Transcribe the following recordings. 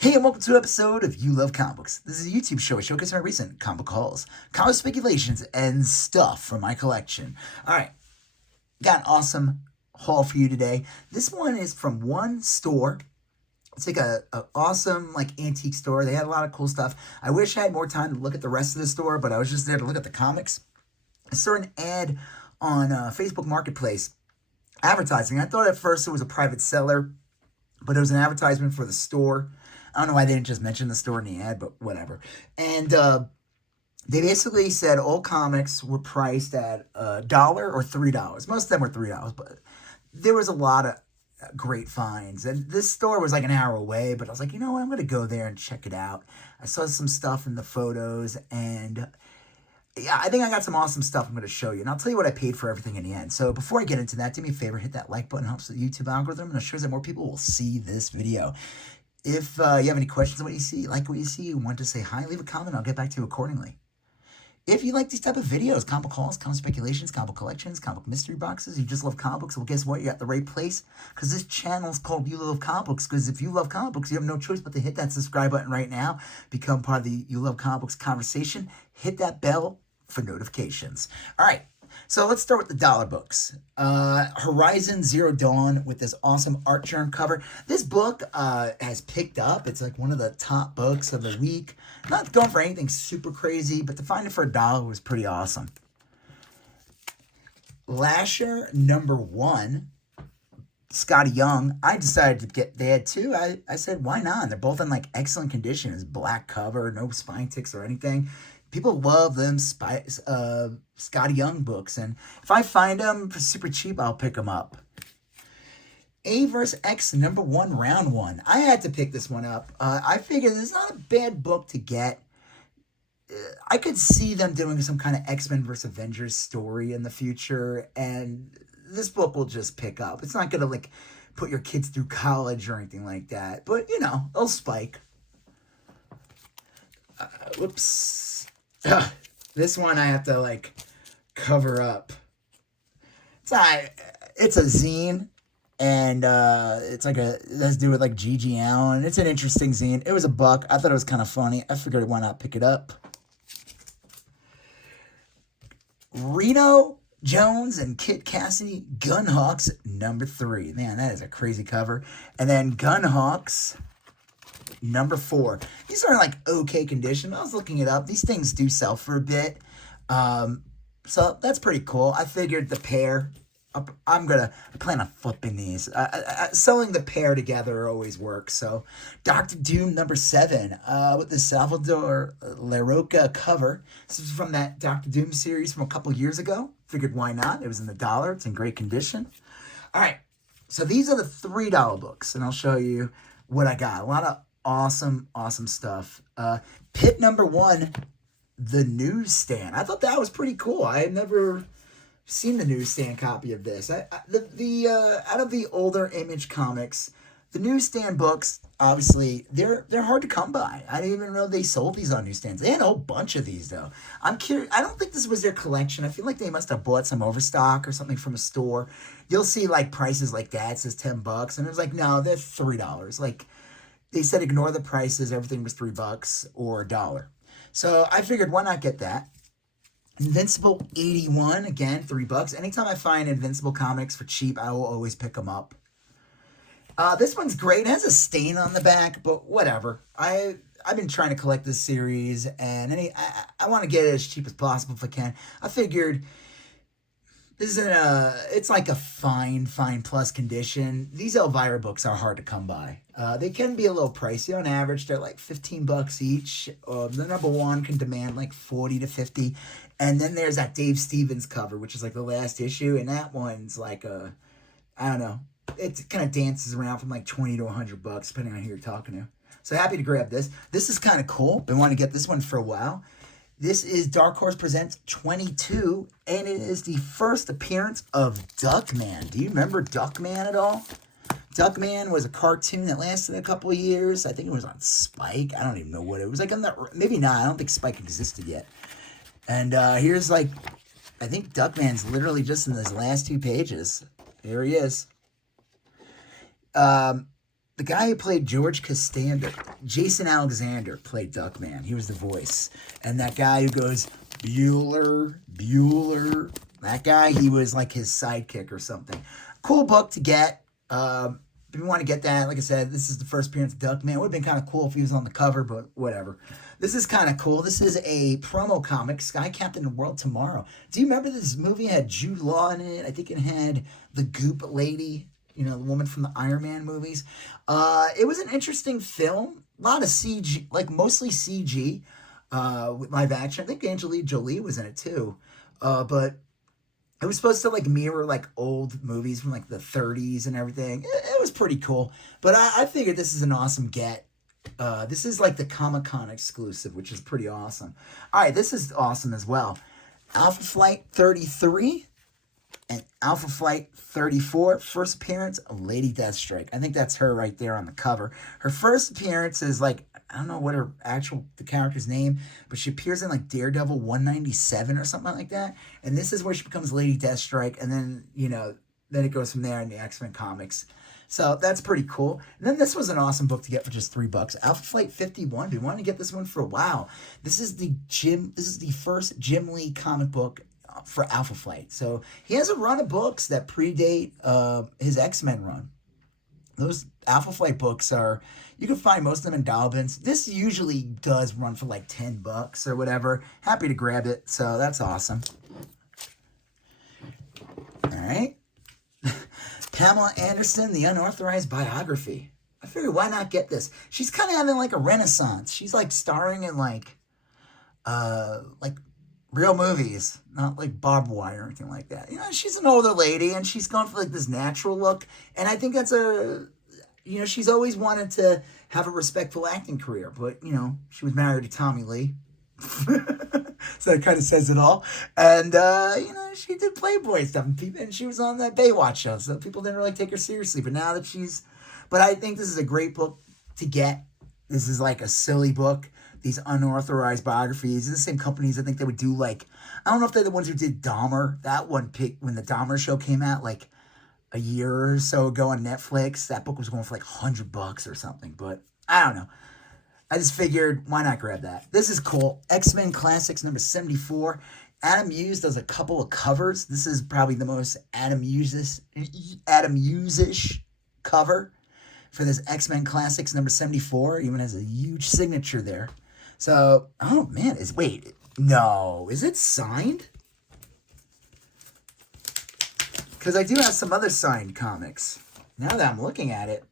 Hey, and welcome to an episode of You Love Comic Books. This is a YouTube show. I showcase my recent comic book hauls, comic speculations, and stuff from my collection. All right, got an awesome haul for you today. This one is from one store. It's like a awesome antique store. They had a lot of cool stuff. I wish I had more time to look at the rest of the store, but I was just there to look at the comics. I saw an ad on Facebook Marketplace advertising. I thought at first it was a private seller, but it was an advertisement for the store. I don't know why they didn't just mention the store in the ad, but whatever. And they basically said all comics were priced at $1 or $3. Most of them were $3, but there was a lot of great finds. And this store was like an hour away, but I was like, you know what? I'm going to go there and check it out. I saw some stuff in the photos, and yeah, I think I got some awesome stuff I'm going to show you. And I'll tell you what I paid for everything in the end. So before I get into that, do me a favor, hit that like button. It helps with the YouTube algorithm, and it shows that more people will see this video. If you have any questions on what you see, like what you see, you want to say hi, leave a comment. I'll get back to you accordingly. If you like these type of videos, comic hauls, comic speculations, comic collections, comic mystery boxes, you just love comic books, well, guess what? You're at the right place, because this channel is called You Love Comic Books, because if you love comic books, you have no choice but to hit that subscribe button right now, become part of the You Love Comic Books conversation, hit that bell for notifications. All right. So let's start with the dollar books. Horizon Zero Dawn with this awesome art germ cover. This book has picked up. It's like one of the top books of the week. Not going for anything super crazy, but to find it for $1 was pretty awesome. Lasher #1, Skottie Young. I decided to get, they had two. I said, why not? They're both in excellent condition. It's black cover, no spine ticks or anything. People love them Skottie Young books, and if I find them for super cheap, I'll pick them up. A vs. X #1, round 1. I had to pick this one up. I figured it's not a bad book to get. I could see them doing some kind of X-Men vs. Avengers story in the future, and this book will just pick up. It's not going to put your kids through college or anything like that, but it'll spike. Whoops. This one I have to cover up. It's a zine, and it has to do with G.G. Allen. It's an interesting zine. It was $1. I thought it was kind of funny. I figured why not pick it up. Reno Jones and Kit Cassidy, Gunhawks #3. Man, that is a crazy cover. And then Gunhawks #4. These are in okay condition. I was looking it up. These things do sell for a bit. So that's pretty cool. I figured the pair, I plan on flipping these. Selling the pair together always works. So Doctor Doom #7 with the Salvador Larroca cover. This is from that Doctor Doom series from a couple years ago. Figured why not? It was in the $1. It's in great condition. All right. So these are the $3 books, and I'll show you what I got. A lot of awesome stuff. Pit #1, The Newsstand. I thought that was pretty cool. I had never seen the newsstand copy of this. Out of the older Image comics, the newsstand books, obviously, they're hard to come by. I didn't even know they sold these on newsstands. They had a whole bunch of these, though. I'm curious. I don't think this was their collection. I feel like they must have bought some overstock or something from a store. You'll see prices like that. It says $10, and it was no, they're $3. They said ignore the prices. Everything was $3 or $1. So I figured why not get that. Invincible #81, again, $3. Anytime I find Invincible comics for cheap, I will always pick them up. This one's great. It has a stain on the back, but whatever. I've been trying to collect this series, and I want to get it as cheap as possible if I can. I figured this is it's a fine plus condition. These Elvira books are hard to come by. They can be a little pricey on average. They're $15 each. The #1 can demand 40 to 50. And then there's that Dave Stevens cover, which is the last issue, and that one's I don't know. It kind of dances around from 20 to $100, depending on who you're talking to. So happy to grab this. This is kind of cool. Been wanting to get this one for a while. This is Dark Horse Presents 22, and it is the first appearance of Duckman. Do you remember Duckman at all? Duckman was a cartoon that lasted a couple of years. I think it was on Spike. I don't even know what it was. Maybe not. I don't think Spike existed yet. And here's I think Duckman's literally just in those last 2 pages. Here he is. the guy who played George Costanza, Jason Alexander, played Duckman. He was the voice. And that guy who goes, Bueller, Bueller, that guy, he was like his sidekick or something. Cool book to get. If you want to get that, like I said, this is the first appearance of Duckman. It would have been kind of cool if he was on the cover, but whatever. This is kind of cool. This is a promo comic, Sky Captain of the World Tomorrow. Do you remember this movie had Jude Law in it? I think it had the Goop Lady, you know, the woman from the Iron Man movies. It was an interesting film. A lot of CG, like mostly CG with live action. I think Angelina Jolie was in it too. But it was supposed to like mirror like old movies from like the 30s and everything. It was pretty cool. But I figured this is an awesome get. This is like the Comic-Con exclusive, which is pretty awesome. All right, this is awesome as well. Alpha Flight 33 and Alpha Flight 34. First appearance of Lady Deathstrike. I think that's her right there on the cover. Her first appearance is like, I don't know what the character's name, but she appears in like Daredevil 197 or something like that. And this is where she becomes Lady Deathstrike. And then, you know, then it goes from there in the X-Men comics. So that's pretty cool. And then this was an awesome book to get for just $3. Alpha Flight 51. Been wanting to get this one for a while. This is the first Jim Lee comic book for Alpha Flight. So he has a run of books that predate his X-Men run. Those Alpha Flight books are, you can find most of them in dollar bins. This usually does run for like $10 or whatever. Happy to grab it. So that's awesome. All right. Pamela Anderson, The Unauthorized Biography. I figured, why not get this? She's kind of having like a renaissance. She's like starring in like real movies, not like barbed wire or anything like that. You know, she's an older lady and she's going for like this natural look. And I think that's you know, she's always wanted to have a respectful acting career, but you know, she was married to Tommy Lee. So that kind of says it all. And, you know, she did Playboy stuff and she was on that Baywatch show. So people didn't really take her seriously. But now that but I think this is a great book to get. This is like a silly book. These unauthorized biographies. They're the same companies. I think they would do like, I don't know if they're the ones who did Dahmer. That one picked when the Dahmer show came out like a year or so ago on Netflix. That book was going for like $100 or something. But I don't know. I just figured, why not grab that? This is cool. X-Men Classics number 74. Adam Hughes does a couple of covers. This is probably the most Adam Hughes-ish cover for this X-Men Classics number 74. Even has a huge signature there. So, oh man, is it signed? Because I do have some other signed comics. Now that I'm looking at it.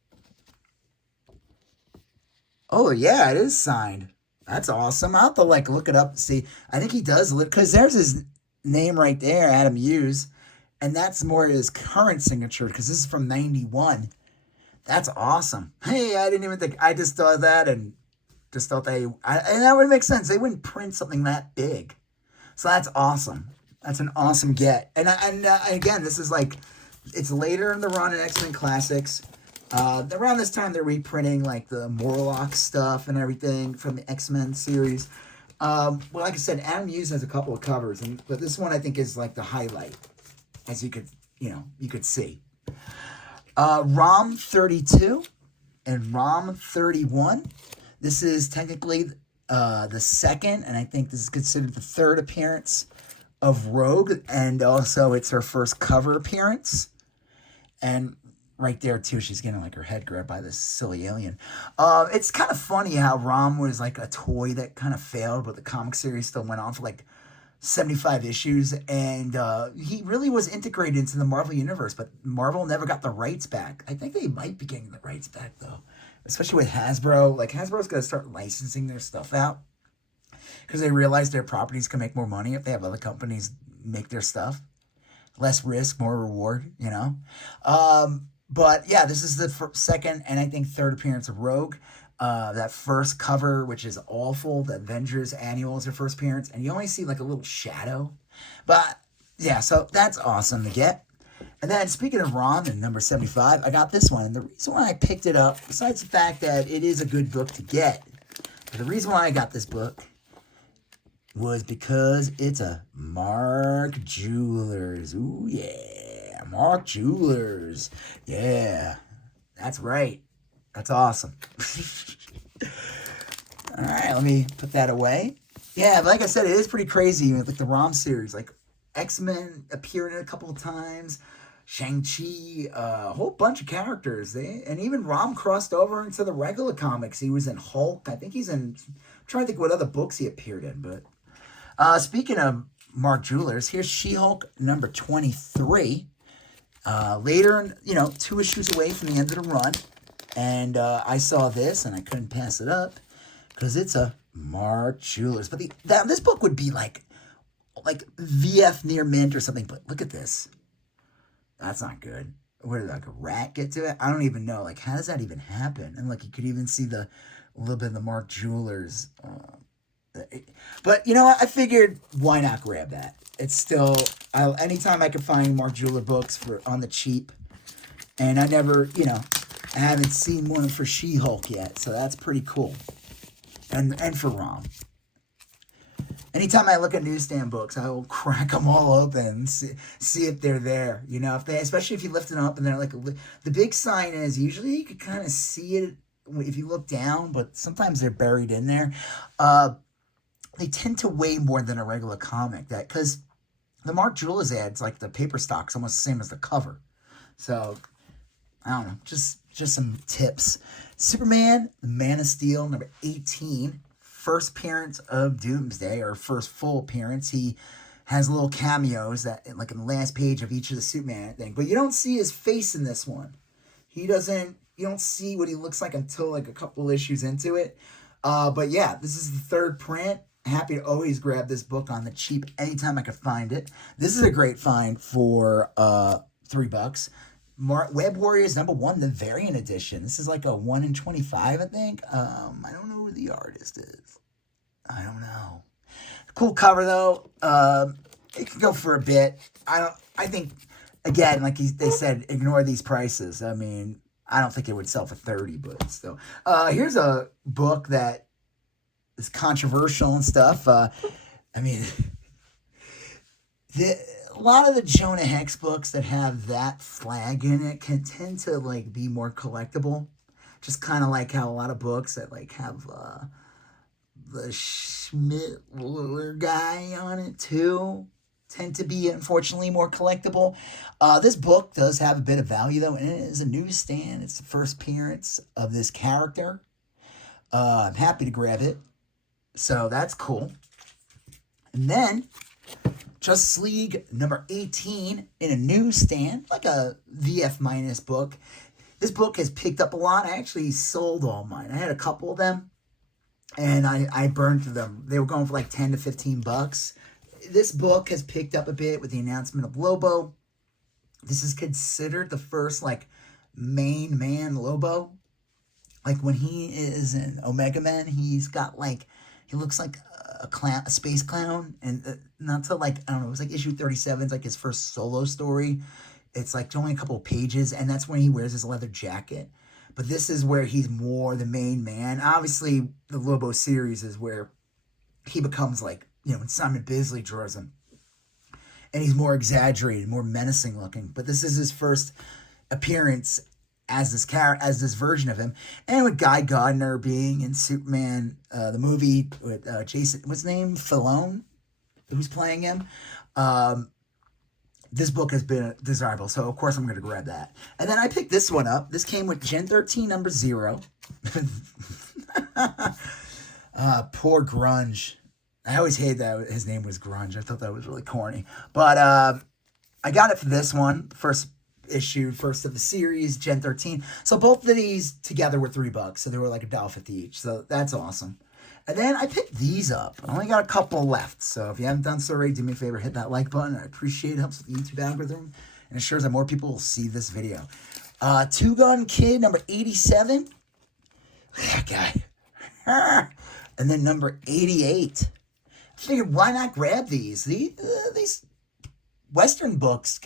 Oh, yeah, it is signed. That's awesome. I'll have to, like, look it up and see. I think he does, because there's his name right there, Adam Hughes, and that's more his current signature, because this is from 91. That's awesome. Hey, I didn't even think, I just thought that, and just thought and that would make sense. They wouldn't print something that big. So that's awesome. That's an awesome get. And again, this is like, it's later in the run in X-Men Classics. Around this time, they're reprinting like the Morlock stuff and everything from the X-Men series. Well, like I said, Adam Hughes has a couple of covers, but this one I think is like the highlight, as you could see. ROM 32 and ROM 31. This is technically the second, and I think this is considered the third appearance of Rogue, and also it's her first cover appearance. And right there, too, she's getting, like, her head grabbed by this silly alien. It's kind of funny how Rom was, like, a toy that kind of failed, but the comic series still went on for, like, 75 issues, and he really was integrated into the Marvel Universe, but Marvel never got the rights back. I think they might be getting the rights back, though, especially with Hasbro. Like, Hasbro's got to start licensing their stuff out, because they realize their properties can make more money if they have other companies make their stuff. Less risk, more reward, you know? But yeah, this is the second and I think third appearance of Rogue. That first cover, which is awful, the Avengers Annual is her first appearance, and you only see like a little shadow. But yeah, so that's awesome to get. And then speaking of Ron and number 75, I got this one. And the reason why I picked it up, besides the fact that it is a good book to get, but the reason why I got this book was because it's a Mark Jewelers. Ooh, yeah. Mark Jewelers. Yeah. That's right. That's awesome. All right, let me put that away. Yeah, like I said, it is pretty crazy with like the ROM series. Like X-Men appeared in it a couple of times. Shang-Chi, a whole bunch of characters. And even Rom crossed over into the regular comics. He was in Hulk. I think he's in. I'm trying to think what other books he appeared in. But speaking of Mark Jewelers, here's She-Hulk number 23. Later, 2 issues away from the end of the run. And I saw this and I couldn't pass it up because it's a Mark Jewelers. But this book would be like VF near mint or something. But look at this. That's not good. Where did like a rat get to it? I don't even know. Like, how does that even happen? And like, you could even see a little bit of the Mark Jewelers. But you know what? I figured why not grab that? It's still anytime I can find Mark Jeweler books on the cheap, and I never, I haven't seen one for She-Hulk yet, so that's pretty cool. And for Rom. Anytime I look at newsstand books, I will crack them all open and see if they're there. Especially if you lift them up and they're like, the big sign is usually you can kind of see it if you look down, but sometimes they're buried in there. They tend to weigh more than a regular comic, because the Mark Jewelers ads, like the paper stock's almost the same as the cover. So I don't know, just some tips. Superman, the Man of Steel, number 18. First appearance of Doomsday, or first full appearance. He has little cameos that, like in the last page of each of the Superman thing, but you don't see his face in this one. You don't see what he looks like until like a couple issues into it. But yeah, this is the third print. Happy to always grab this book on the cheap anytime I can find it. This is a great find for $3. Web Warriors number 1, the variant edition. This is like a 1 in 25, I think. I don't know who the artist is. I don't know. Cool cover though. It can go for a bit. I think again, like they said, ignore these prices. I mean, I don't think it would sell for 30, but still. Here's a book that is controversial and stuff. I mean, a lot of the Jonah Hex books that have that flag in it can tend to like be more collectible. Just kind of like how a lot of books that like have the Schmittler guy on it too tend to be unfortunately more collectible. This book does have a bit of value though, and it is a newsstand. It's the first appearance of this character. I'm happy to grab it. So that's cool. And then Justice League number 18 in a newsstand, like a VF minus book. This book has picked up a lot. I actually sold all mine. I had a couple of them, and I burned them. They were going for like 10 to 15 bucks. This book has picked up a bit with the announcement of Lobo. This is considered the first like main man Lobo. Like when he is in Omega Men, he's got like, he looks like a clown, a space clown, and not to like, I don't know, it was like issue 37, it's like his first solo story. It's like only a couple of pages, and that's when he wears his leather jacket. But this is where he's more the main man. Obviously, the Lobo series is where he becomes like, when Simon Bisley draws him. And he's more exaggerated, more menacing looking. But this is his first appearance as this version of him. And with Guy Gardner being in Superman, the movie with Jason, what's his name? Filone, who's playing him. This book has been desirable, so of course I'm going to grab that. And then I picked this one up. This came with Gen 13 number 0. Poor Grunge. I always hated that his name was Grunge. I thought that was really corny. But I got it for this one. First issue, first of the series, Gen 13. So both of these together were $3. So they were like $1.50 each. So that's awesome. And then I picked these up. I only got a couple left. So if you haven't done so already, do me a favor, hit that like button. I appreciate it. It helps with the YouTube algorithm and ensures that more people will see this video. Two Gun Kid, number 87. That guy. And then number 88. I figured, why not grab these? These Western books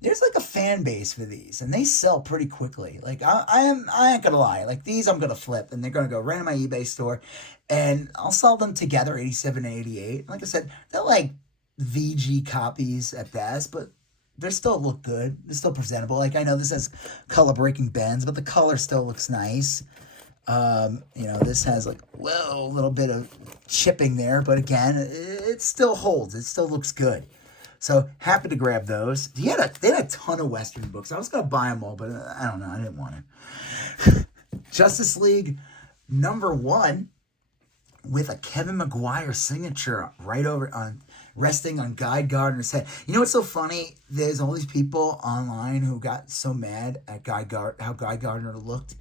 there's like a fan base for these, and they sell pretty quickly. Like I ain't gonna lie, like these I'm gonna flip, and they're gonna go right in my eBay store, and I'll sell them together, 87 and 88. Like I said, they're like VG copies at best, but they still look good. They're still presentable. Like, I know this has color breaking bends, but the color still looks nice. This has like, whoa, a little bit of chipping there, but again, it still holds. It still looks good. So happy to grab those. They had a ton of Western books. I was gonna buy them all, but I don't know. I didn't want to. Justice League #1 with a Kevin Maguire signature right over on resting on Guy Gardner's head. You know what's so funny? There's all these people online who got so mad at how Guy Gardner looked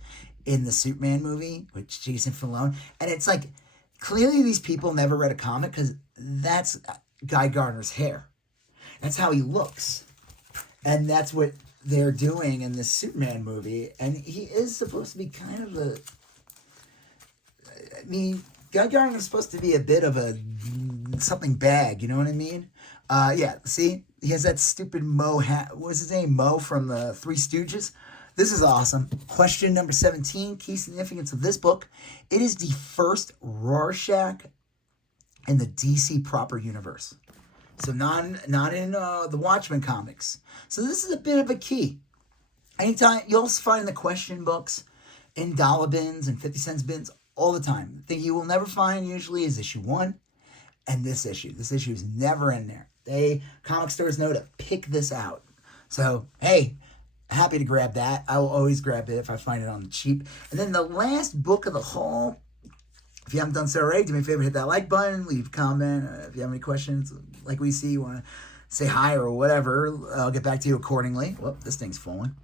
in the Superman movie with Jason Falone, and it's like clearly these people never read a comic because that's Guy Gardner's hair. That's how he looks, and that's what they're doing in this Superman movie. And he is supposed to be kind of a. I mean, Guy Gardner is supposed to be a bit of a something bag. You know what I mean? Yeah. See, he has that stupid Mo hat. What was his name? Mo from the Three Stooges. This is awesome. Question number 17. Key significance of this book. It is the first Rorschach in the DC proper universe. So not in the Watchmen comics. So this is a bit of a key. Anytime you also find the question books in dollar bins and 50-cent bins all the time. The thing you will never find usually is issue 1 and this issue. This issue is never in there. Comic stores know to pick this out. So hey, happy to grab that. I will always grab it if I find it on the cheap. And then the last book of the haul. If you haven't done so already, do me a favor, hit that like button, leave a comment. If you have any questions, like we see, you want to say hi or whatever, I'll get back to you accordingly. Whoop, this thing's falling.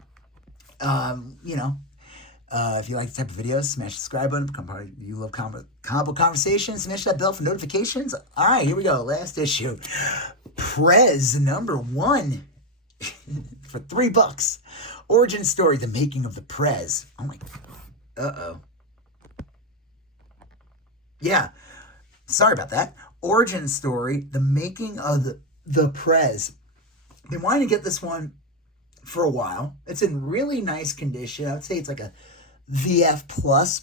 If you like the type of videos, smash the subscribe button, become part of You Love Comic Conversations, smash that bell for notifications. All right, here we go. Last issue. Prez #1 for $3. Origin story, the making of the Prez. Oh my God. Uh-oh. Yeah, sorry about that. Origin story, the making of the Prez. Been wanting to get this one for a while. It's in really nice condition. I would say it's like a VF plus.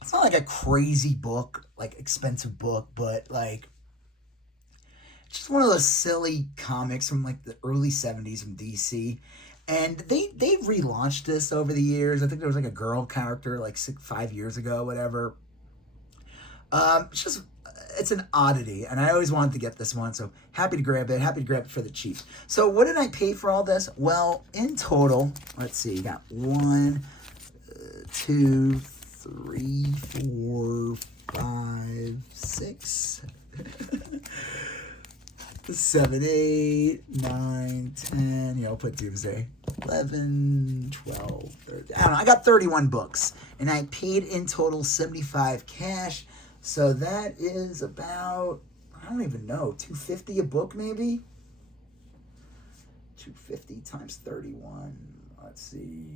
It's not like a crazy book, like expensive book, but like it's just one of those silly comics from like the early 70s from DC. And they relaunched this over the years. I think there was like a girl character like 5 years ago, whatever. It's an oddity, and I always wanted to get this one, so happy to grab it for the cheap. So what did I pay for all this? Well, in total, let's see, you got 1, 2, 3, 4, 5, 6, 7, 8, 9, 10, I'll put Doomsday, 11, 12, 13, I don't know, I got 31 books, and I paid in total $75 cash. So that is about, I don't even know, $250 a book maybe? 250 times 31. Let's see.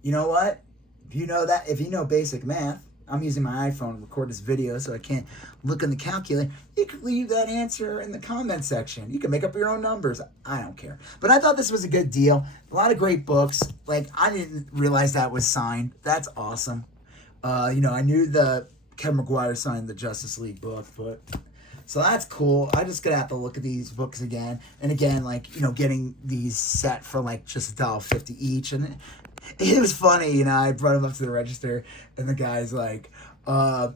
You know what? If you know basic math, I'm using my iPhone to record this video so I can't look in the calculator. You can leave that answer in the comment section. You can make up your own numbers. I don't care. But I thought this was a good deal. A lot of great books. Like, I didn't realize that was signed. That's awesome. I knew the Kevin Maguire signed the Justice League book, but so that's cool. I just gotta have to look at these books again and again, like getting these set for like just $1.50 each, and it was funny. I brought them up to the register, and the guy's like, I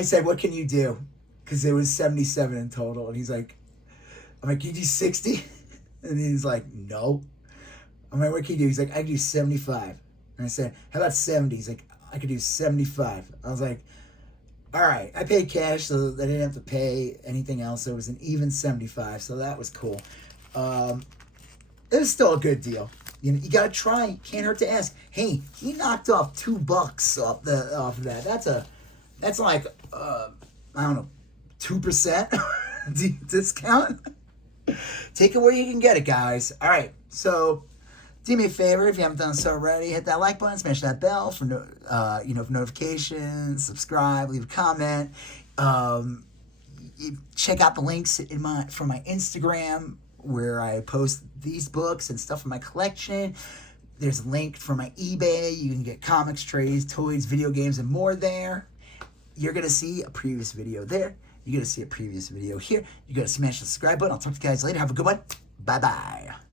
said, "What can you do?" Because it was 77 in total, and he's like, "I'm like, can you do 60?" And he's like, "No." I'm like, "What can you do?" He's like, "I can do 75." And I said, "How about 70?" He's like, "I could do 75." I was like, all right. I paid cash, so I didn't have to pay anything else. So it was an even 75, so that was cool. It was still a good deal. You got to try. Can't hurt to ask. Hey, he knocked off $2 off of that. That's like I don't know, 2% discount. Take it where you can get it, guys. All right, so. Do me a favor, if you haven't done so already, hit that like button, smash that bell for for notifications, subscribe, leave a comment. Check out the links from my Instagram where I post these books and stuff in my collection. There's a link for my eBay. You can get comics, trays, toys, video games, and more there. You're going to see a previous video there. You're going to see a previous video here. You're going to smash the subscribe button. I'll talk to you guys later. Have a good one. Bye-bye.